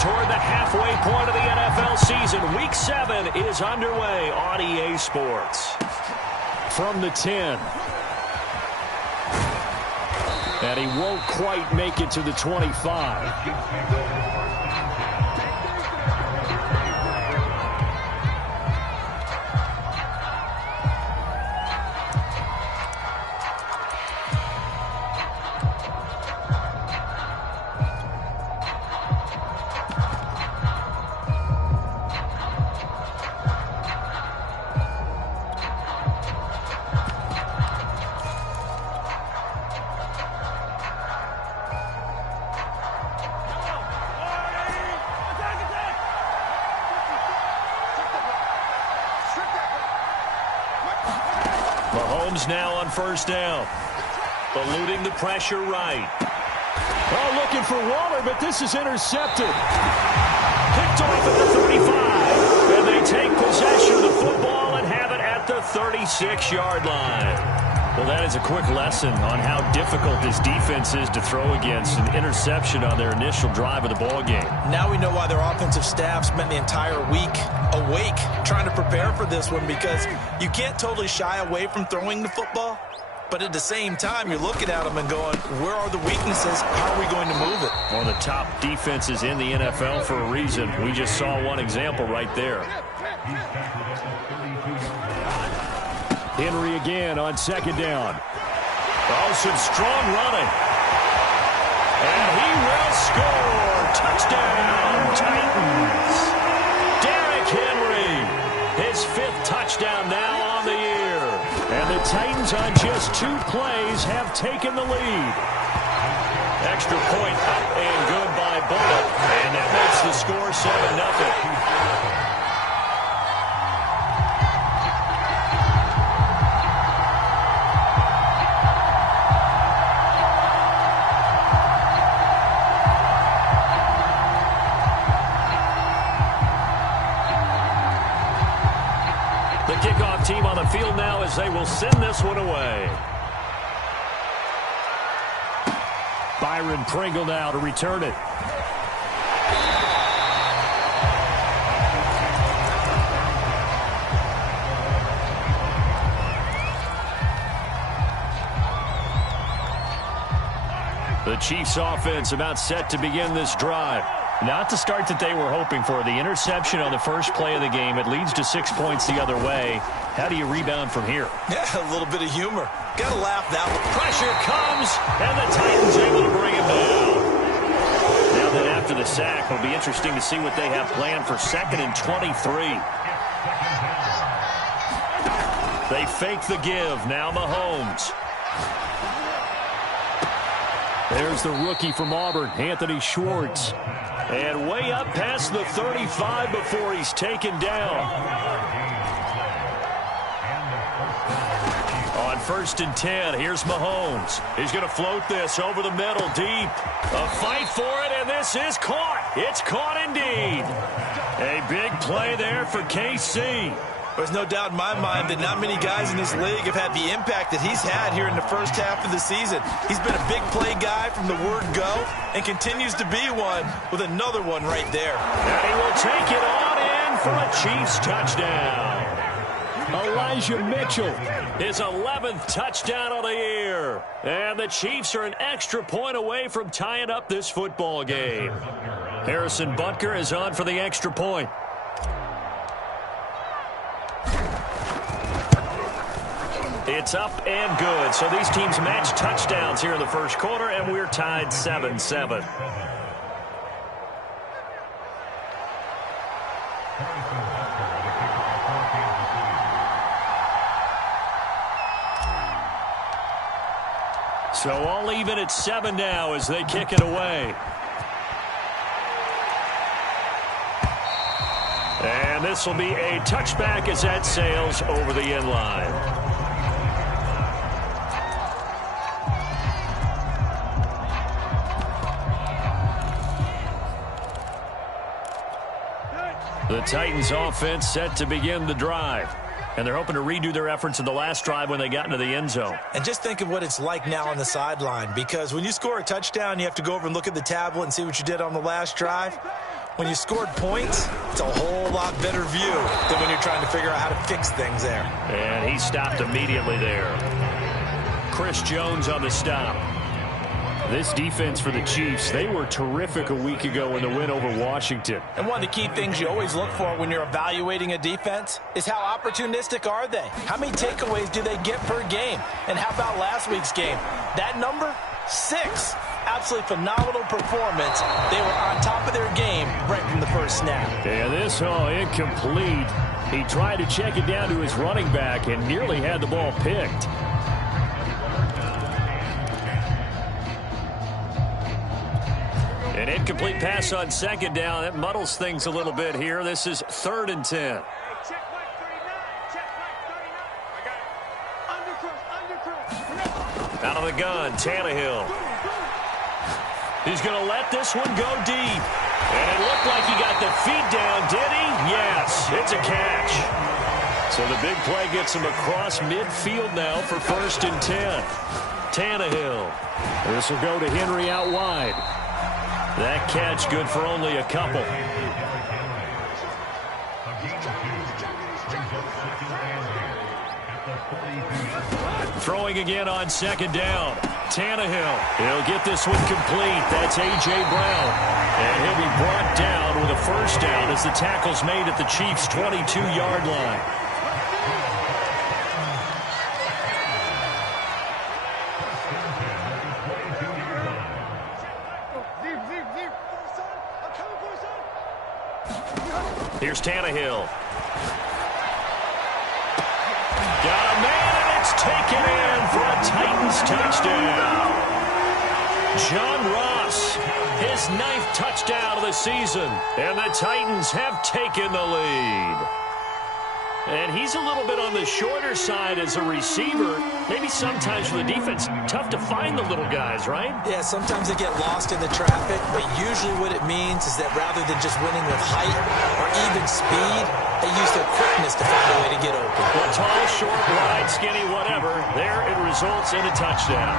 toward the halfway point of the NFL season. Week 7 is underway on EA Sports. From the 10. And he won't quite make it to the 25. Mahomes now on first down. Eluding the pressure right. Oh, looking for Waller, but this is intercepted. Picked off at the 35. And they take possession of the football and have it at the 36-yard line. Well, that is a quick lesson on how difficult this defense is to throw against. An interception on their initial drive of the ball game. Now we know why their offensive staff spent the entire week awake trying to prepare for this one, because you can't totally shy away from throwing the football, but at the same time you're looking at them and going, where are the weaknesses? How are we going to move it? One of the top defenses in the NFL for a reason. We just saw one example right there. Henry again on second down. Oh, some strong running. And he will score. Touchdown, Titans. Derrick Henry, his 5th touchdown now on the year. And the Titans on just 2 plays have taken the lead. Extra point up and good by Bullock. And that makes the score 7-0. Kickoff team on the field now as they will send this one away. Byron Pringle now to return it. The Chiefs offense about set to begin this drive. Not the start that they were hoping for. The interception on the first play of the game. It leads to 6 points the other way. How do you rebound from here? Yeah, a little bit of humor. Got to laugh that one. Pressure comes, and the Titans able to bring him down. Now then, after the sack, it'll be interesting to see what they have planned for 2nd and 23. They fake the give. Now Mahomes. There's the rookie from Auburn, Anthony Schwartz. And way up past the 35 before he's taken down. On 1st and 10, here's Mahomes. He's going to float this over the middle, deep. A fight for it, and this is caught. It's caught indeed. A big play there for KC. There's no doubt in my mind that not many guys in this league have had the impact that he's had here in the first half of the season. He's been a big play guy from the word go and continues to be one with another one right there. And he will take it on in for a Chiefs touchdown. Elijah Mitchell, his 11th touchdown of the year. And the Chiefs are an extra point away from tying up this football game. Harrison Butker is on for the extra point. It's up and good. So these teams match touchdowns here in the first quarter, and we're tied 7-7. So all even at 7 now as they kick it away. And this will be a touchback as that sails over the end line. The Titans offense set to begin the drive. And they're hoping to redo their efforts in the last drive when they got into the end zone. And just think of what it's like now on the sideline, because when you score a touchdown, you have to go over and look at the tablet and see what you did on the last drive. when you scored points, it's a whole lot better view than when you're trying to figure out how to fix things there. And he stopped immediately there. Chris Jones on the stop. This defense for the Chiefs, they were terrific a week ago in the win over Washington. And one of the key things you always look for when you're evaluating a defense is how opportunistic are they? How many takeaways do they get per game? And how about last week's game? That number? 6. Absolutely phenomenal performance. They were on top of their game right from the first snap. And this, incomplete. He tried to check it down to his running back and nearly had the ball picked. An incomplete pass on second down. That muddles things a little bit here. This is 3rd and 10. Out of the gun, Tannehill. He's going to let this one go deep. And it looked like he got the feet down, did he? Yes, it's a catch. So the big play gets him across midfield now for 1st and 10. Tannehill. This will go to Henry out wide. That catch good for only a couple. Throwing again on 2nd down. Tannehill. He'll get this one complete. That's A.J. Brown. And he'll be brought down with a 1st down as the tackle's made at the Chiefs' 22-yard line. Here's Tannehill. Got a man, and it's taken in for a Titans touchdown. John Ross, his 9th touchdown of the season, and the Titans have taken the lead. And he's a little bit on the shorter side as a receiver. Maybe sometimes for the defense, tough to find the little guys, right? Yeah, sometimes they get lost in the traffic, but usually what it means is that rather than just winning with height or even speed, they use their quickness to find a way to get open. Well, tall, short, wide, skinny, whatever, there it results in a touchdown.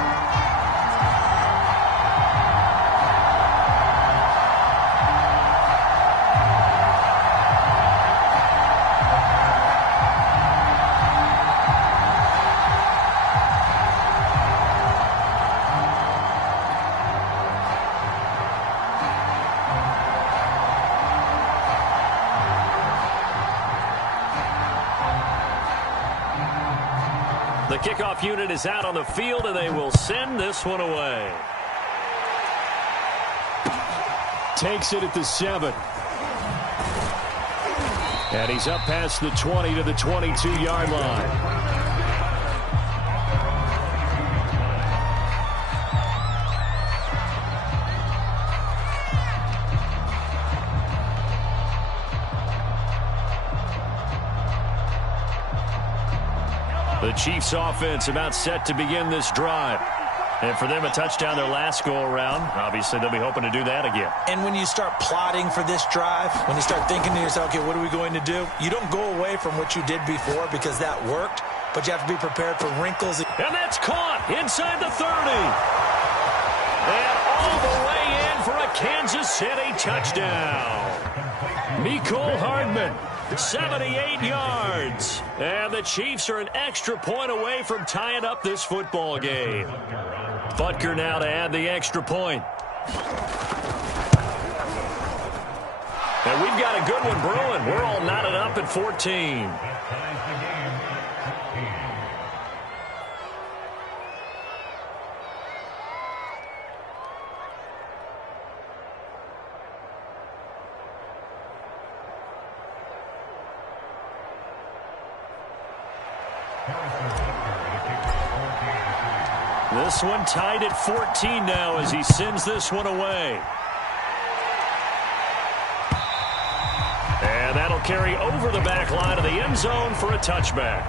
The kickoff unit is out on the field, and they will send this one away. Takes it at the 7. And he's up past the 20 to the 22-yard line. The Chiefs offense about set to begin this drive. And for them, a touchdown their last go-around. Obviously, they'll be hoping to do that again. And when you start plotting for this drive, when you start thinking to yourself, okay, what are we going to do? You don't go away from what you did before because that worked, but you have to be prepared for wrinkles. And that's caught inside the 30. And all the way in for a Kansas City touchdown. Nicole Hardman. 78 yards. And the Chiefs are an extra point away from tying up this football game. Butker now to add the extra point. And we've got a good one brewing. We're all knotted up at 14. This one tied at 14 now as he sends this one away. And that'll carry over the back line of the end zone for a touchback.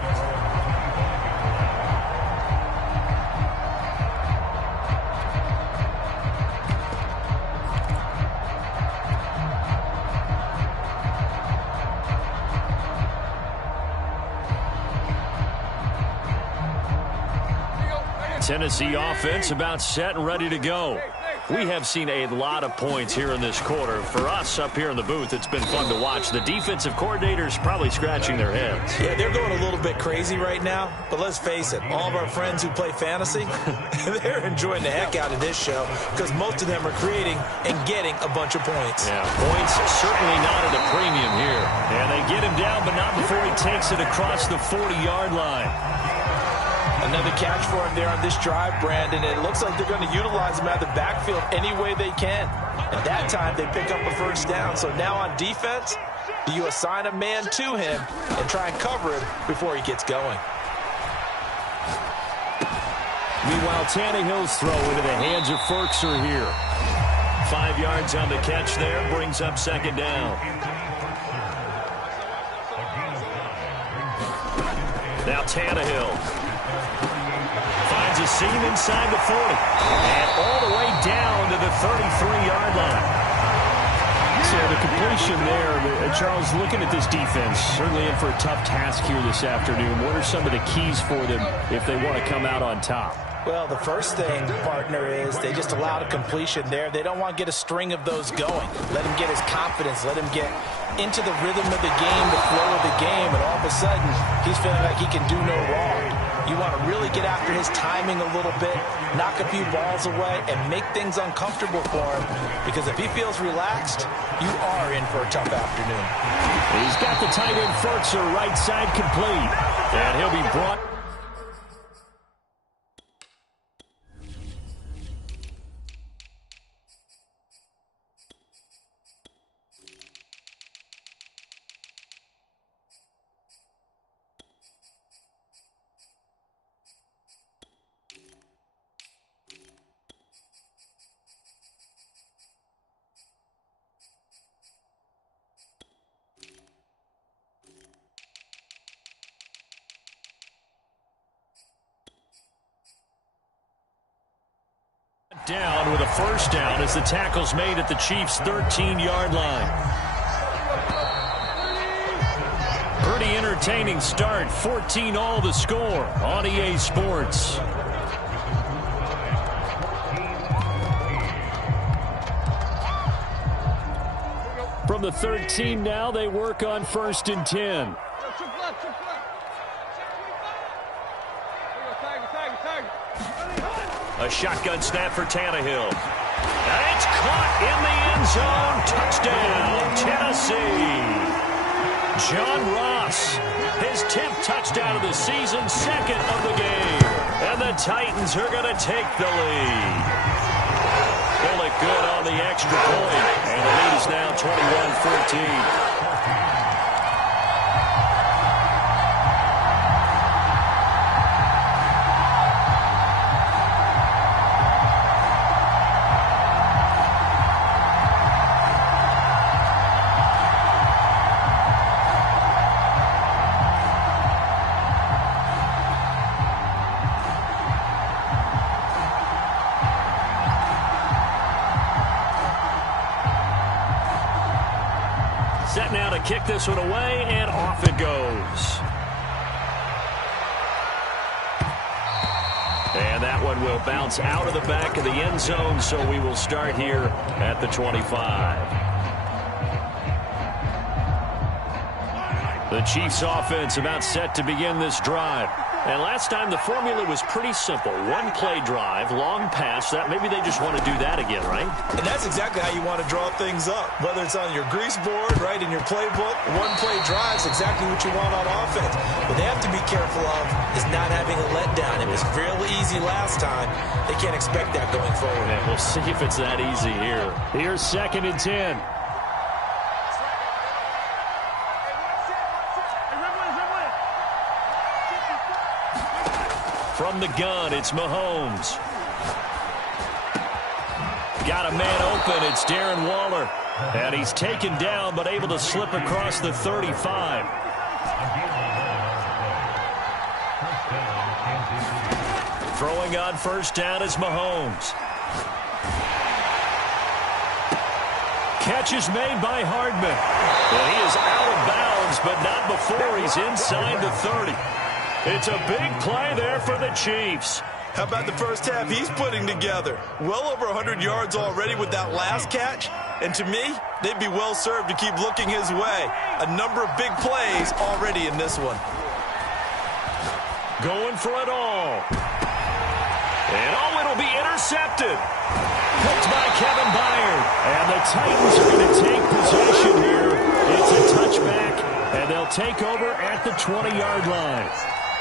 Tennessee offense about set and ready to go. We have seen a lot of points here in this quarter. For us up here in the booth, it's been fun to watch. The defensive coordinators probably scratching their heads. Yeah, they're going a little bit crazy right now. But let's face it, all of our friends who play fantasy, they're enjoying the heck out of this show because most of them are creating and getting a bunch of points. Yeah, points certainly not at a premium here. And they get him down, but not before he takes it across the 40-yard line. Another catch for him there on this drive, Brandon. It looks like they're going to utilize him out of the backfield any way they can. And that time, they pick up a first down. So now on defense, do you assign a man to him and try and cover him before he gets going? Meanwhile, Tannehill's throw into the hands of Ferkser here. 5 yards on the catch there, brings up second down. Now Tannehill finds a seam inside the 40. And all the way down to the 33-yard line. So the completion there, Charles, looking at this defense, certainly in for a tough task here this afternoon. What are some of the keys for them if they want to come out on top? Well, the first thing, partner, is they just allowed a completion there. They don't want to get a string of those going. Let him get his confidence. Let him get into the rhythm of the game, the flow of the game, and all of a sudden, he's feeling like he can do no wrong. You want to really get after his timing a little bit, knock a few balls away, and make things uncomfortable for him, because if he feels relaxed, you are in for a tough afternoon. He's got the tight end Ferkser right side complete, and he'll be brought. Down with a first down as the tackle's made at the Chiefs' 13-yard line. Pretty entertaining start. 14-all the score on EA Sports. From the 13 now, they work on 1st and 10. A shotgun snap for Tannehill. And it's caught in the end zone. Touchdown, Tennessee. John Ross, his 10th touchdown of the season, 2nd of the game. And the Titans are going to take the lead. Pull it good on the extra point. And the lead is now 21-14. Set now to kick this one away, and off it goes. And that one will bounce out of the back of the end zone, so we will start here at the 25. The Chiefs offense about set to begin this drive. And last time the formula was pretty simple. One play drive, long pass. That maybe they just want to do that again, right? And that's exactly how you want to draw things up. Whether it's on your grease board, right, in your playbook, one play drive is exactly what you want on offense. What they have to be careful of is not having a letdown. It was fairly easy last time. They can't expect that going forward. And we'll see if it's that easy here. Here's 2nd and 10. From the gun, it's Mahomes. Got a man open. It's Darren Waller. And he's taken down, but able to slip across the 35. Throwing on first down is Mahomes. Catch is made by Hardman. And he is out of bounds, but not before he's inside the 30. It's a big play there for the Chiefs. How about the first half he's putting together? Well over 100 yards already with that last catch. And to me, they'd be well served to keep looking his way. A number of big plays already in this one. Going for it all. And it'll be intercepted. Picked by Kevin Byard. And the Titans are going to take possession here. It's a touchback, and they'll take over at the 20-yard line.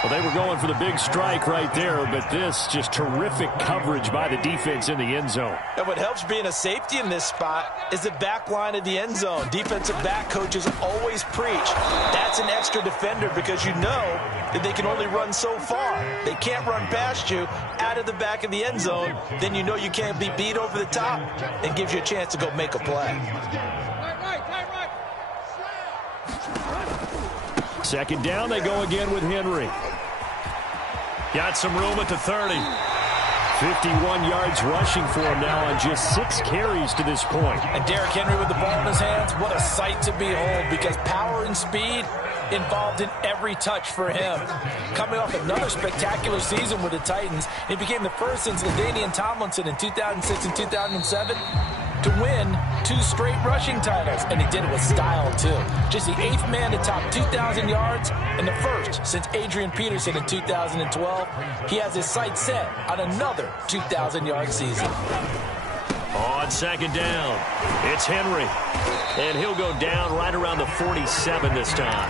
Well, they were going for the big strike right there, but this just terrific coverage by the defense in the end zone. And what helps being a safety in this spot is the back line of the end zone. Defensive back coaches always preach. That's an extra defender because you know that they can only run so far. They can't run past you out of the back of the end zone. Then you know you can't be beat over the top and gives you a chance to go make a play. Second down, they go again with Henry. Got some room at the 30. 51 yards rushing for him now on just 6 carries to this point. And Derrick Henry with the ball in his hands, what a sight to behold, because power and speed involved in every touch for him. Coming off another spectacular season with the Titans, he became the first since LaDainian Tomlinson in 2006 and 2007 to win 2 straight rushing titles, and he did it with style too. Just the 8th man to top 2,000 yards and the first since Adrian Peterson in 2012. He has his sights set on another 2,000-yard season. On second down, it's Henry, and he'll go down right around the 47 this time.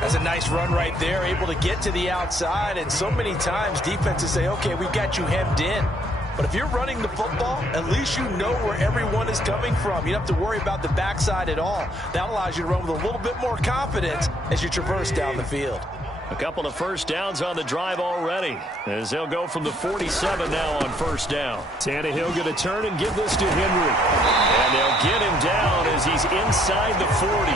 That's a nice run right there, able to get to the outside, and so many times defenses say, okay, we got you hemmed in. But if you're running the football, at least you know where everyone is coming from. You don't have to worry about the backside at all. That allows you to run with a little bit more confidence as you traverse down the field. A couple of first downs on the drive already, as they'll go from the 47 now on first down. Tannehill going to turn and give this to Henry. And they'll get him down as he's inside the 40.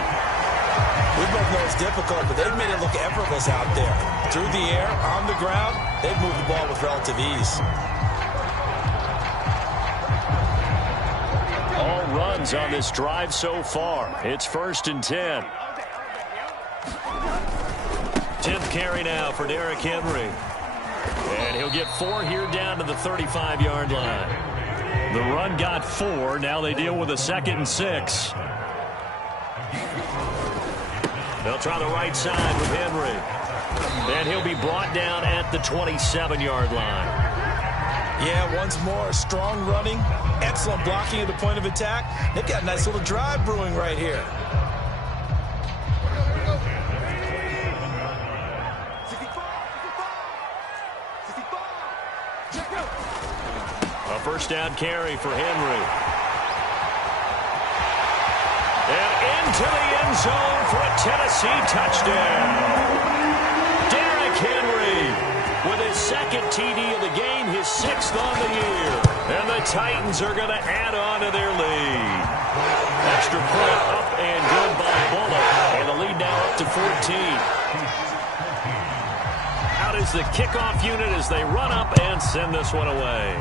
We both know it's difficult, but they've made it look effortless out there. Through the air, on the ground, they've moved the ball with relative ease. All runs on this drive so far. It's 1st and 10. 10th carry now for Derrick Henry. And he'll get 4 here down to the 35-yard line. The run got 4. Now they deal with a 2nd and 6. They'll try the right side with Henry. And he'll be brought down at the 27-yard line. Yeah, once more, strong running, excellent blocking at the point of attack. They've got a nice little drive brewing right here. A first down carry for Henry. And into the end zone for a Tennessee touchdown. Derrick Henry with his 2nd TD of the game, his 6th on the year. And the Titans are going to add on to their lead. Extra point up and good by Bullock. And the lead now up to 14. Out is the kickoff unit as they run up and send this one away.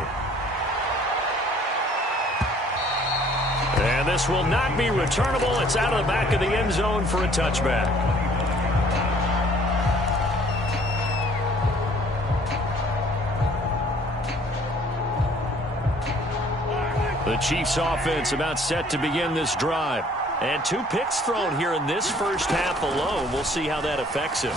And this will not be returnable. It's out of the back of the end zone for a touchback. The Chiefs offense about set to begin this drive. And 2 picks thrown here in this first half alone. We'll see how that affects him.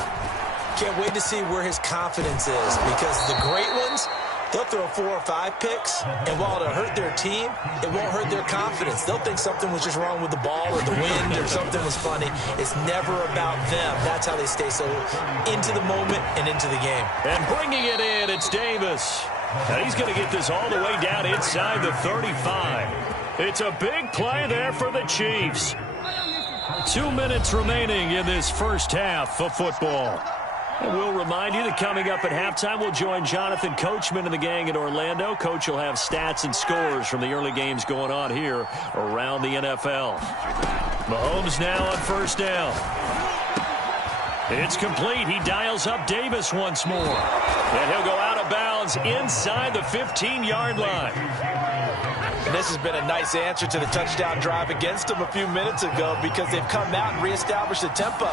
Can't wait to see where his confidence is, because the great ones, they'll throw 4 or 5 picks, and while it'll hurt their team, it won't hurt their confidence. They'll think something was just wrong with the ball or the wind or something was funny. It's never about them. That's how they stay so into the moment and into the game. And bringing it in, it's Davis. And he's going to get this all the way down inside the 35. It's a big play there for the Chiefs. 2 minutes remaining in this first half of football. And we'll remind you that coming up at halftime, we'll join Jonathan Coachman and the gang in Orlando. Coach will have stats and scores from the early games going on here around the NFL. Mahomes now on first down. It's complete. He dials up Davis once more. And he'll go out of bounds inside the 15-yard line. And this has been a nice answer to the touchdown drive against them a few minutes ago because they've come out and reestablished the tempo.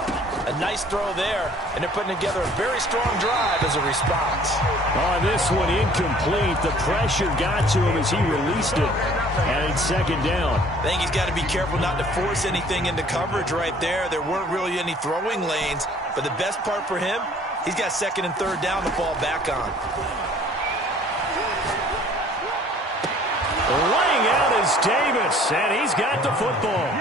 A nice throw there, and they're putting together a very strong drive as a response. On this one, incomplete. The pressure got to him as he released it. And it's second down. I think he's got to be careful not to force anything into coverage right there. There weren't really any throwing lanes, but the best part for him, he's got second and third down to fall back on. Laying out is Davis, and he's got the football.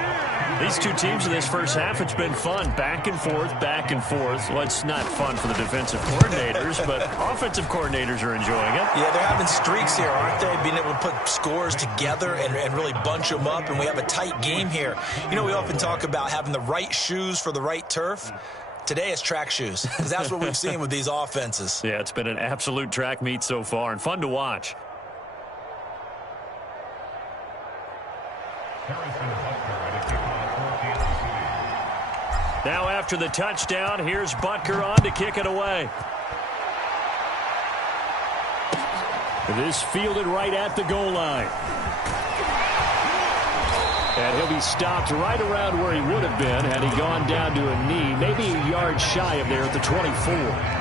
These two teams in this first half, it's been fun. Back and forth, back and forth. Well, it's not fun for the defensive coordinators, but offensive coordinators are enjoying it. Yeah, they're having streaks here, aren't they? Being able to put scores together and really bunch them up, and we have a tight game here. You know, we often talk about having the right shoes for the right turf. Today it's track shoes, because that's what we've seen with these offenses. Yeah, it's been an absolute track meet so far, and fun to watch. Now after the touchdown, here's Butker on to kick it away. This fielded right at the goal line. And he'll be stopped right around where he would have been had he gone down to a knee, maybe a yard shy of there at the 24.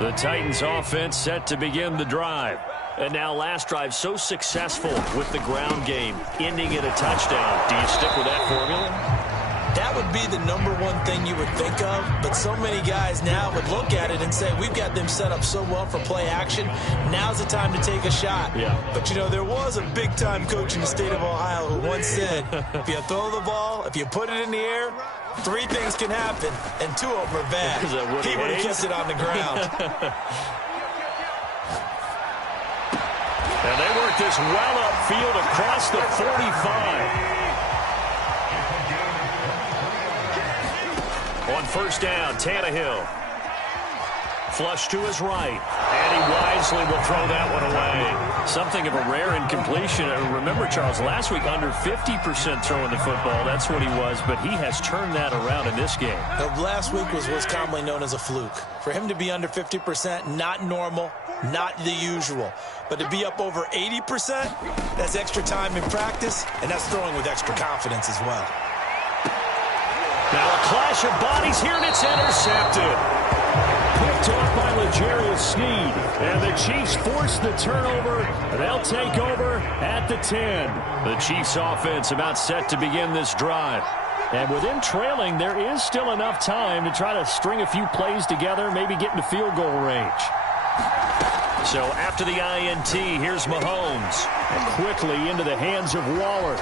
The Titans offense set to begin the drive. And now last drive so successful with the ground game, ending in a touchdown. Do you stick with that formula? That would be the number one thing you would think of, but so many guys now would look at it and say, we've got them set up so well for play action, now's the time to take a shot. Yeah. But, you know, there was a big-time coach in the state of Ohio who once said, if you throw the ball, if you put it in the air, 3 things can happen, and 2 of them are bad. He would have kept it on the ground. And they work this well upfield across the 45. On first down, Tannehill. Flush to his right. And he wisely will throw that one away. Something of a rare incompletion. Remember, Charles, last week under 50% throwing the football. That's what he was, but he has turned that around in this game. Last week was what's commonly known as a fluke. For him to be under 50%, not normal, not the usual. But to be up over 80%, that's extra time in practice, and that's throwing with extra confidence as well. Now a clash of bodies here, and it's intercepted. Picked off by L'Jarius Sneed. And the Chiefs force the turnover. They'll take over at the 10. The Chiefs offense about set to begin this drive. And with them trailing, there is still enough time to try to string a few plays together, maybe get into field goal range. So after the INT, here's Mahomes. And quickly into the hands of Waller.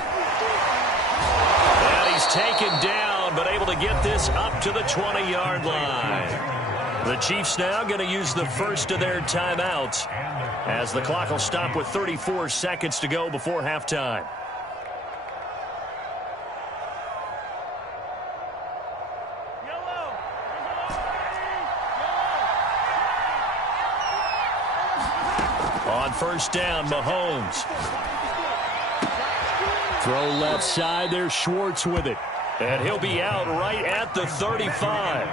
And he's taken down, but able to get this up to the 20-yard line. The Chiefs now going to use the first of their timeouts as the clock will stop with 34 seconds to go before halftime. On first down, Mahomes. Throw left side, there's Schwartz with it. And he'll be out right at the 35.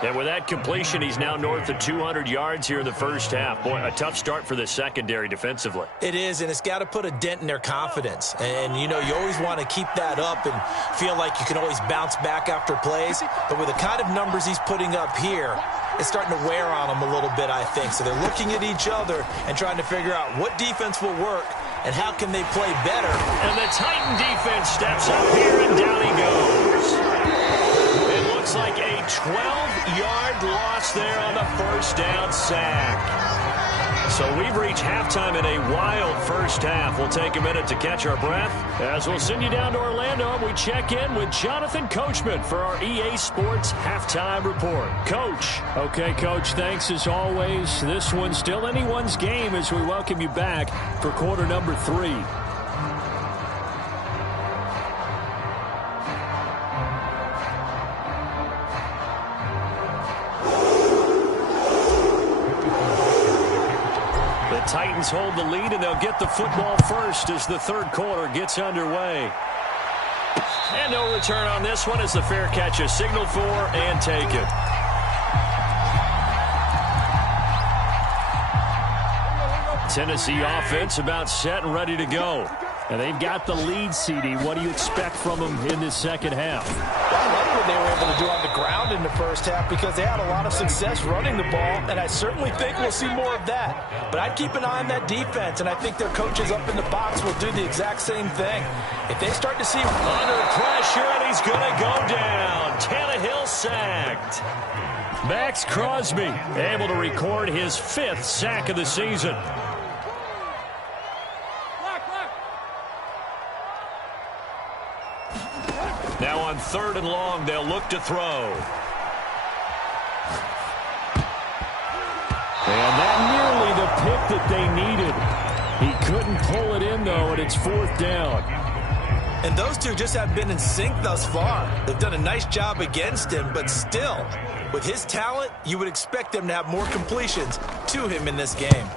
And with that completion, he's now north of 200 yards here in the first half. Boy, a tough start for the secondary defensively. It is, and it's got to put a dent in their confidence. And, you know, you always want to keep that up and feel like you can always bounce back after plays. But with the kind of numbers he's putting up here, it's starting to wear on them a little bit, I think. So they're looking at each other and trying to figure out what defense will work and how can they play better. And the Titan defense steps up here, and down he goes. It looks like a 12-yard loss there on the first down sack. So we've reached halftime in a wild first half. We'll take a minute to catch our breath as we'll send you down to Orlando and we check in with Jonathan Coachman for our EA Sports Halftime Report. Coach. Okay, Coach, thanks as always. This one's still anyone's game as we welcome you back for quarter number 3. Titans hold the lead, and they'll get the football first as the third quarter gets underway. And no return on this one as the fair catch is signaled for and taken. Tennessee offense about set and ready to go. And they've got the lead, CD. What do you expect from them in this second half? Well, I love what they were able to do on the ground in the first half because they had a lot of success running the ball, and I certainly think we'll see more of that. But I'd keep an eye on that defense, and I think their coaches up in the box will do the exact same thing. If they start to see under pressure, and he's going to go down. Tannehill sacked. Max Crosby able to record his 5th sack of the season. Now on 3rd and long, they'll look to throw. And that nearly the pick that they needed. He couldn't pull it in, though, and it's 4th down. And those two just have been in sync thus far. They've done a nice job against him, but still, with his talent, you would expect them to have more completions to him in this game.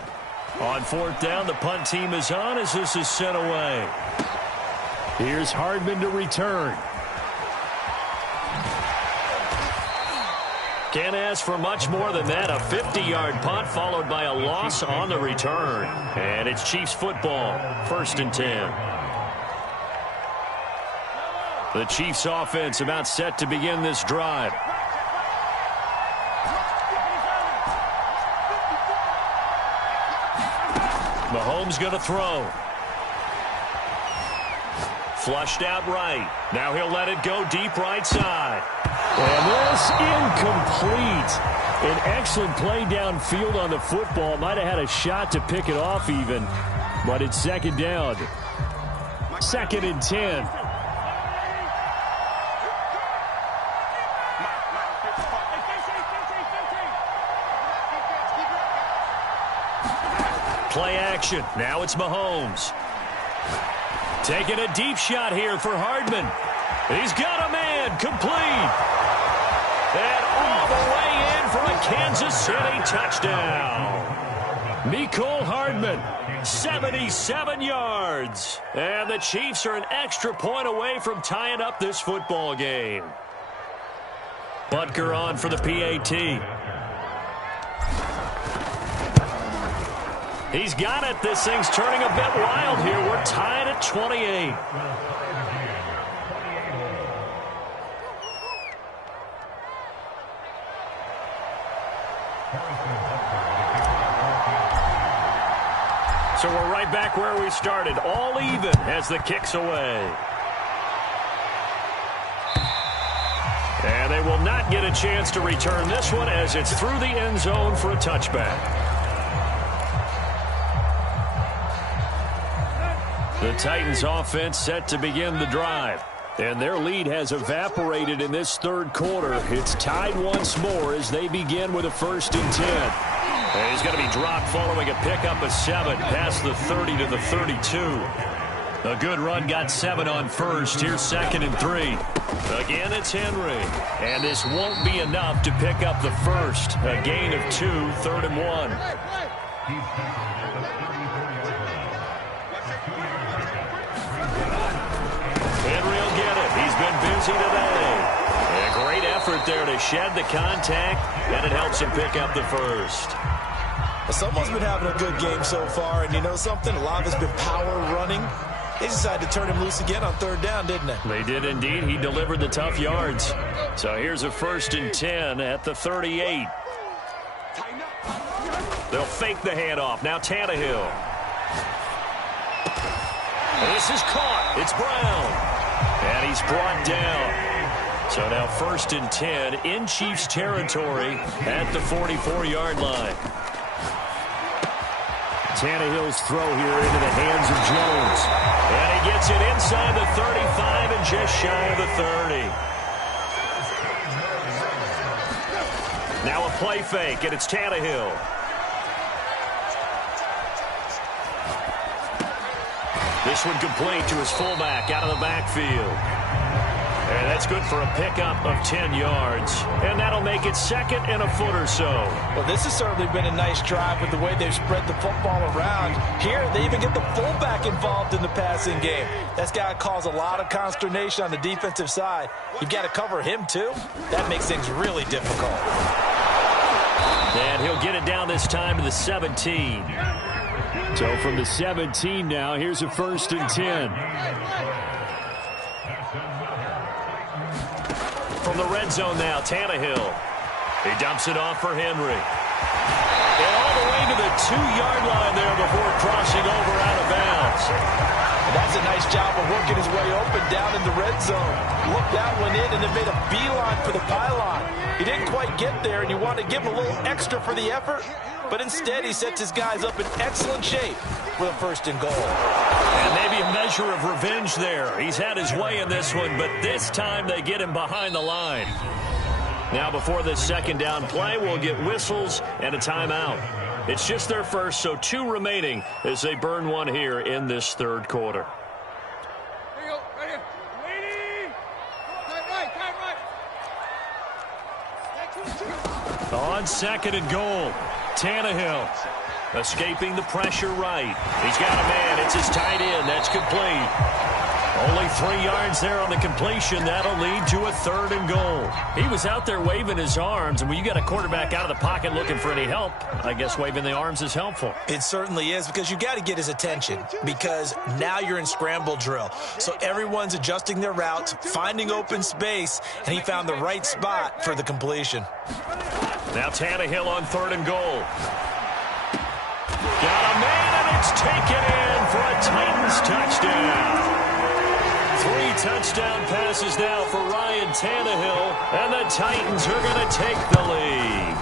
On 4th down, the punt team is on as this is sent away. Here's Hardman to return. Can't ask for much more than that. A 50-yard punt followed by a loss on the return. And it's Chiefs football, 1st and 10. The Chiefs offense about set to begin this drive. Mahomes going to throw. Flushed out right. Now he'll let it go deep right side. And this incomplete. An excellent play downfield on the football. Might have had a shot to pick it off even. But it's 2nd down. 2nd and 10. Play action. Now it's Mahomes. Taking a deep shot here for Hardman. He's got a man. Complete. And all the way in for a Kansas City touchdown. Nicole Hardman, 77 yards. And the Chiefs are an extra point away from tying up this football game. Butker on for the PAT. He's got it. This thing's turning a bit wild here. We're tied at 28. So we're right back where we started. All even as the kick's away. And they will not get a chance to return this one as it's through the end zone for a touchback. The Titans offense set to begin the drive. And their lead has evaporated in this 3rd quarter. It's tied once more as they begin with a 1st and 10. And he's going to be dropped following a pickup of 7 past the 30 to the 32. A good run got 7 on 1st. Here's 2nd and 3. Again, it's Henry. And this won't be enough to pick up the 1st. A gain of 2, 3rd and 1. He's been busy today. A great effort there to shed the contact, and it helps him pick up the 1st. Well, someone's been having a good game so far, and you know something? A lot of it's been power running. They decided to turn him loose again on 3rd down, didn't they? They did indeed. He delivered the tough yards. So here's a 1st and 10 at the 38. They'll fake the handoff. Now Tannehill. This is caught. It's Brown. And he's brought down. So now 1st and 10 in Chiefs territory at the 44-yard line. Tannehill's throw here into the hands of Jones. And he gets it inside the 35 and just shy of the 30. Now a play fake, and it's Tannehill. This one complete to his fullback out of the backfield. And that's good for a pickup of 10 yards. And that'll make it second and a foot or so. Well, this has certainly been a nice drive with the way they've spread the football around. Here, they even get the fullback involved in the passing game. That's got to cause a lot of consternation on the defensive side. You've got to cover him, too. That makes things really difficult. And he'll get it down this time to the 17. So from the 17 now, here's a 1st and 10. From the red zone now, Tannehill. He dumps it off for Henry. And all the way to the 2-yard line there before crossing over out of bounds. And that's a nice job of working his way open down in the red zone. Looked that one in and then made a beeline for the pylon. He didn't quite get there, and you want to give him a little extra for the effort. But instead, he sets his guys up in excellent shape for the 1st and goal. And maybe a measure of revenge there. He's had his way in this one, but this time they get him behind the line. Now before this 2nd down play, we'll get whistles and a timeout. It's just their first, so 2 remaining as they burn one here in this 3rd quarter. On 2nd and goal, Tannehill escaping the pressure right. He's got a man. It's his tight end. That's complete. Only 3 yards there on the completion. That'll lead to a 3rd and goal. He was out there waving his arms, and when you got a quarterback out of the pocket looking for any help, I guess waving the arms is helpful. It certainly is, because you got to get his attention, because now you're in scramble drill. So everyone's adjusting their routes, finding open space, and he found the right spot for the completion. Now Tannehill on 3rd and goal. Got a man, and it's taken in for a Titans touchdown. 3 touchdown passes now for Ryan Tannehill, and the Titans are going to take the lead.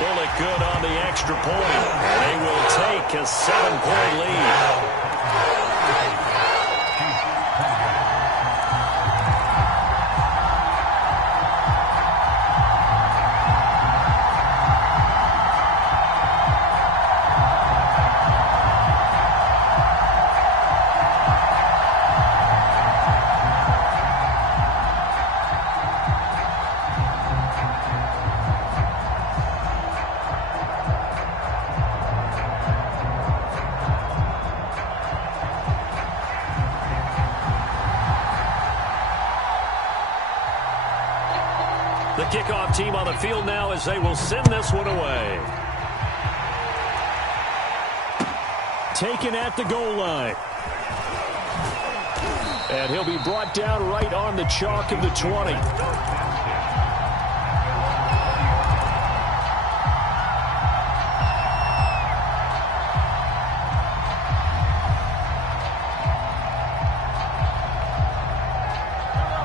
Bullet good on the extra point. They will take a 7-point lead. The kickoff team on the field now as they will send this one away. Taken at the goal line. And he'll be brought down right on the chalk of the 20.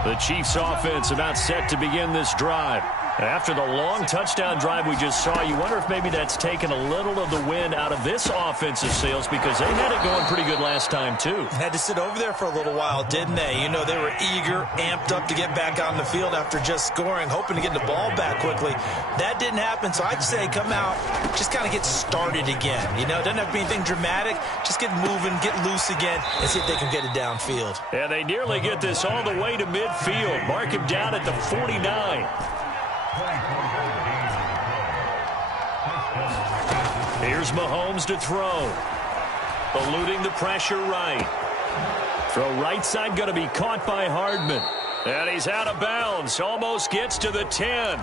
The Chiefs offense about set to begin this drive. After the long touchdown drive we just saw, you wonder if maybe that's taken a little of the wind out of this offensive sails, because they had it going pretty good last time too. Had to sit over there for a little while, didn't they? You know, they were eager, amped up to get back on the field after just scoring, hoping to get the ball back quickly. That didn't happen, so I'd say come out, just kind of get started again. You know, it doesn't have to be anything dramatic. Just get moving, get loose again, and see if they can get it downfield. And they nearly get this all the way to midfield. Mark him down at the 49. Here's Mahomes to throw. Eluding the pressure right. Throw right side going to be caught by Hardman. And he's out of bounds. Almost gets to the 10.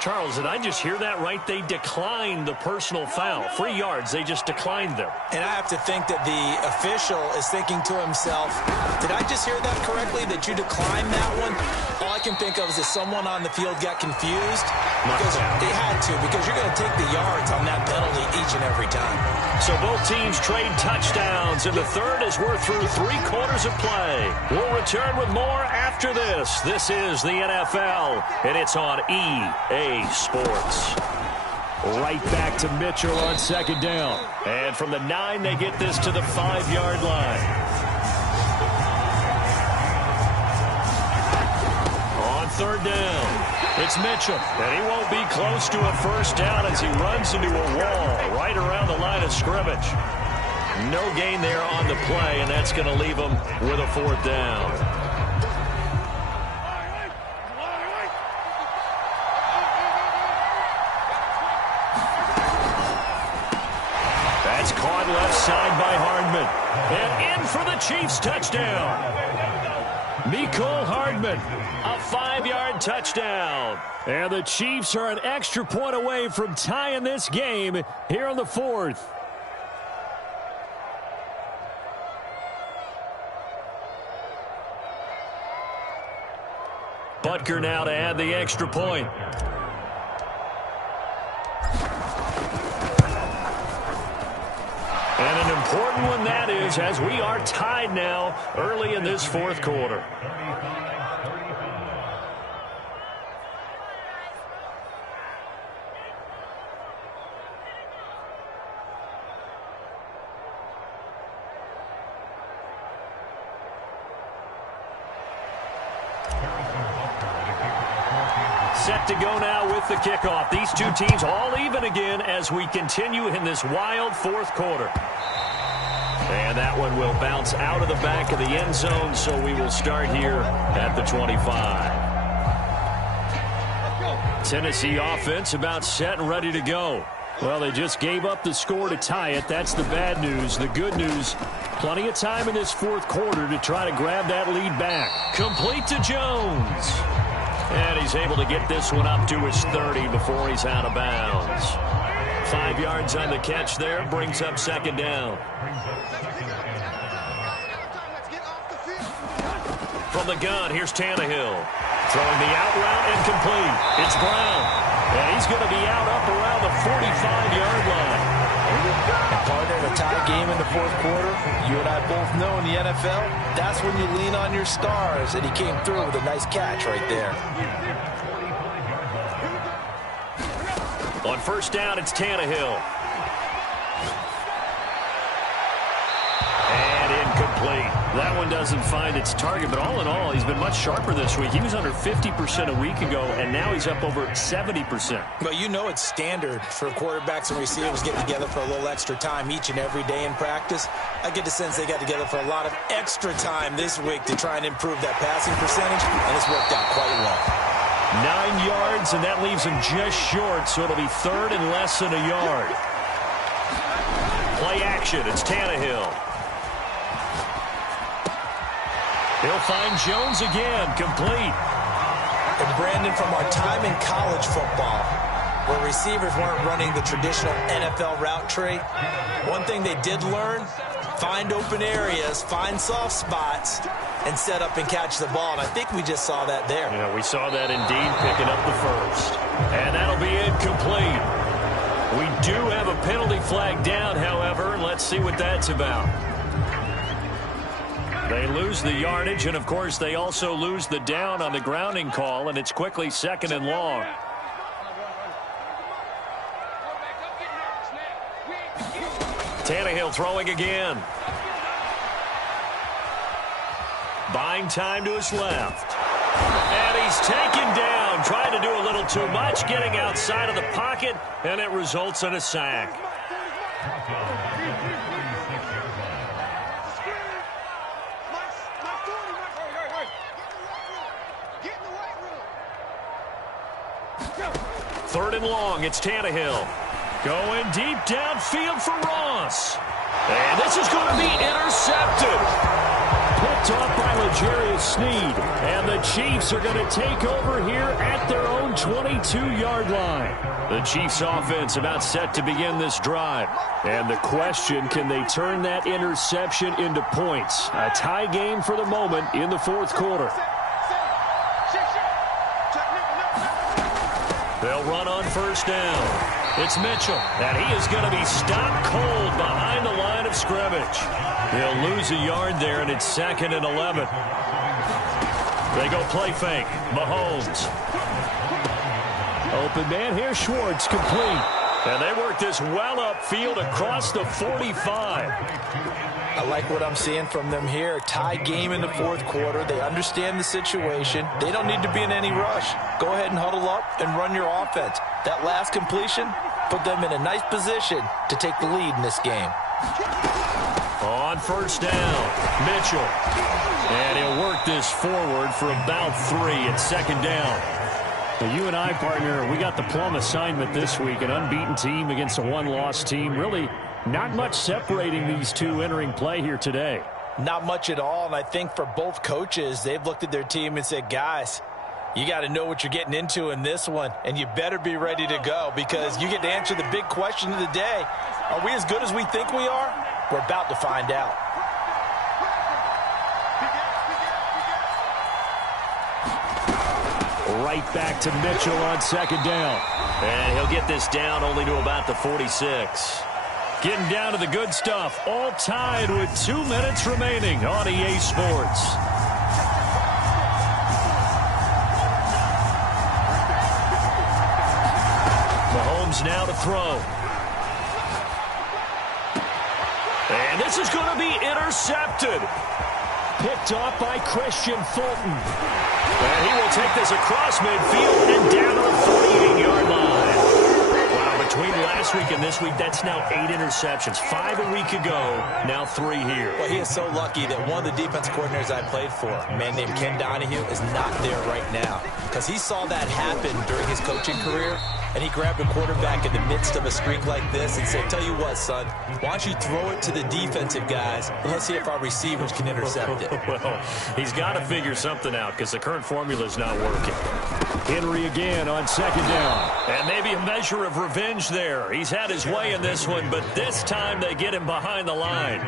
Charles, did I just hear that right? They declined the personal foul. 3 yards, they just declined them. And I have to think that the official is thinking to himself, did I just hear that correctly, that you declined that one? All I can think of is that someone on the field got confused. Because they had to, because you're going to take the yards on that penalty each and every time. So both teams trade touchdowns, and the third as we're through 3 quarters of play. We'll return with more after this. This is the NFL, and it's on EA Sports. Right back to Mitchell on 2nd down. And from the 9, they get this to the 5-yard line. On 3rd down, it's Mitchell. And he won't be close to a first down as he runs into a wall right around the line of scrimmage. No gain there on the play, and that's going to leave him with a 4th down. inside by Hardman. And in for the Chiefs touchdown. Nicole Hardman, a 5-yard touchdown. And the Chiefs are an extra point away from tying this game here in the fourth. Butker now to add the extra point. And an important one that is, as we are tied now early in this fourth quarter. Set to go now with the kickoff. These two teams all even again as we continue in this wild fourth quarter. And that one will bounce out of the back of the end zone, so we will start here at the 25. Tennessee offense about set and ready to go. Well, they just gave up the score to tie it. That's the bad news. The good news, plenty of time in this fourth quarter to try to grab that lead back. Complete to Jones. And he's able to get this one up to his 30 before he's out of bounds. 5 yards on the catch there, brings up second down. From the gun, here's Tannehill. Throwing the out route incomplete. It's Brown. And he's going to be out up around the 45-yard line. And partner, in a tie game in the fourth quarter, you and I both know in the NFL, that's when you lean on your stars, and he came through with a nice catch right there. On first down, it's Tannehill. And incomplete. That one doesn't find its target, but all in all, he's been much sharper this week. He was under 50% a week ago, and now he's up over 70%. Well, you know it's standard for quarterbacks and receivers getting together for a little extra time each and every day in practice. I get the sense they got together for a lot of extra time this week to try and improve that passing percentage, and it's worked out quite well. 9 yards, and that leaves him just short, so it'll be third and less than a yard. Play action, it's Tannehill. He'll find Jones again, complete. And Brandon, from our time in college football, where receivers weren't running the traditional NFL route tree, one thing they did learn, find open areas, find soft spots, and set up and catch the ball. And I think we just saw that there. Yeah, we saw that indeed, picking up the first. And that'll be incomplete. We do have a penalty flag down, however, and let's see what that's about. They lose the yardage, and of course they also lose the down on the grounding call, and it's quickly second and long. Tannehill throwing again. Buying time to his left. And he's taken down, trying to do a little too much, getting outside of the pocket, and it results in a sack. Third and long, it's Tannehill. Going deep downfield for Ross. And this is going to be intercepted. Picked off by L'Jarius Sneed. And the Chiefs are going to take over here at their own 22-yard line. The Chiefs offense about set to begin this drive. And the question, can they turn that interception into points? A tie game for the moment in the fourth quarter. They'll run on first down. It's Mitchell, and he is going to be stopped cold behind the line of scrimmage. He'll lose a yard there, and it's second and 11. They go play fake. Mahomes. Open man here, Schwartz, complete. And they work this well upfield across the 45. I like what I'm seeing from them here. Tie game in the fourth quarter. They understand the situation. They don't need to be in any rush. Go ahead and huddle up and run your offense. That last completion put them in a nice position to take the lead in this game. On first down, Mitchell. And he'll work this forward for about 3 at second down. Well, you and I, partner, we got the plum assignment this week, an unbeaten team against a one-loss team. Really Not much separating these two entering play here today. Not much at all, and I think for both coaches, they've looked at their team and said, guys, you got to know what you're getting into in this one, and you better be ready to go because you get to answer the big question of the day. Are we as good as we think we are? We're about to find out. Right back to Mitchell on second down. And he'll get this down only to about the 46. Getting down to the good stuff. All tied with 2 minutes remaining on EA Sports. Mahomes now to throw. And this is going to be intercepted. Picked off by Christian Fulton. And he will take this across midfield and down to the 48-yard line. Wow, between last week and this week, that's now 8 interceptions. 5 a week ago, now 3 here. Well, he is so lucky that one of the defense coordinators I played for, a man named Ken Donahue, is not there right now. Because he saw that happen during his coaching career, and he grabbed a quarterback in the midst of a streak like this and said, tell you what, son, why don't you throw it to the defensive guys, and let's see if our receivers can intercept it. Well, he's got to figure something out because the current formula is not working. Henry again on second down. And maybe a measure of revenge there. He's had his way in this one, but this time they get him behind the line.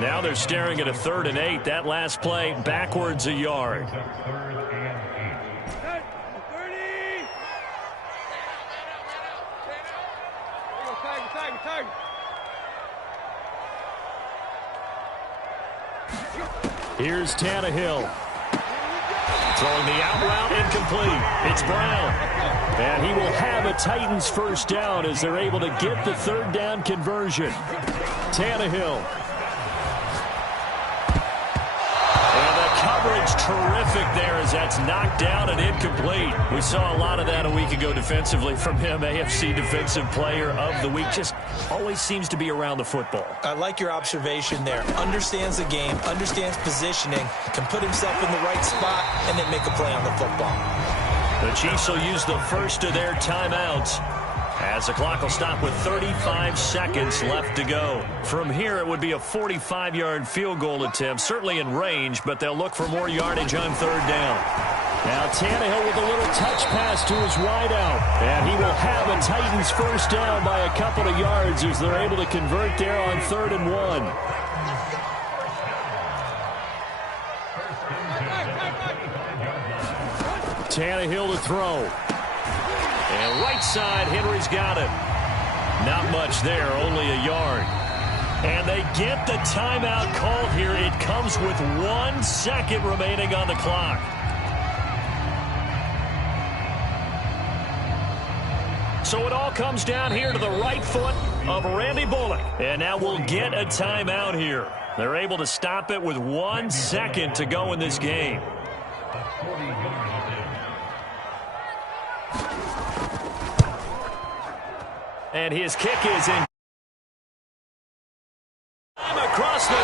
Now they're staring at a 3rd and 8. That last play backwards a yard. Here's Tannehill. Throwing the out route incomplete. It's Brown. And he will have a Titans first down as they're able to get the 3rd down conversion. Tannehill. And the coverage terrific there as that's knocked down and incomplete. We saw a lot of that a week ago defensively from him. AFC Defensive Player of the Week. Just always seems to be around the football. I like your observation there. Understands the game, understands positioning, can put himself in the right spot, and then make a play on the football. The Chiefs will use the first of their timeouts as the clock will stop with 35 seconds left to go. From here, it would be a 45-yard field goal attempt, certainly in range, but they'll look for more yardage on 3rd down. Now Tannehill with a little touch pass to his wideout, and he will have a Titans first down by a couple of yards as they're able to convert there on 3rd and 1. Tannehill to throw. And right side, Henry's got it. Not much there, only a yard. And they get the timeout called here. It comes with 1 second remaining on the clock. So it all comes down here to the right foot of Randy Bullock. And now we'll get a timeout here. They're able to stop it with 1 second to go in this game. And his kick is in. Across the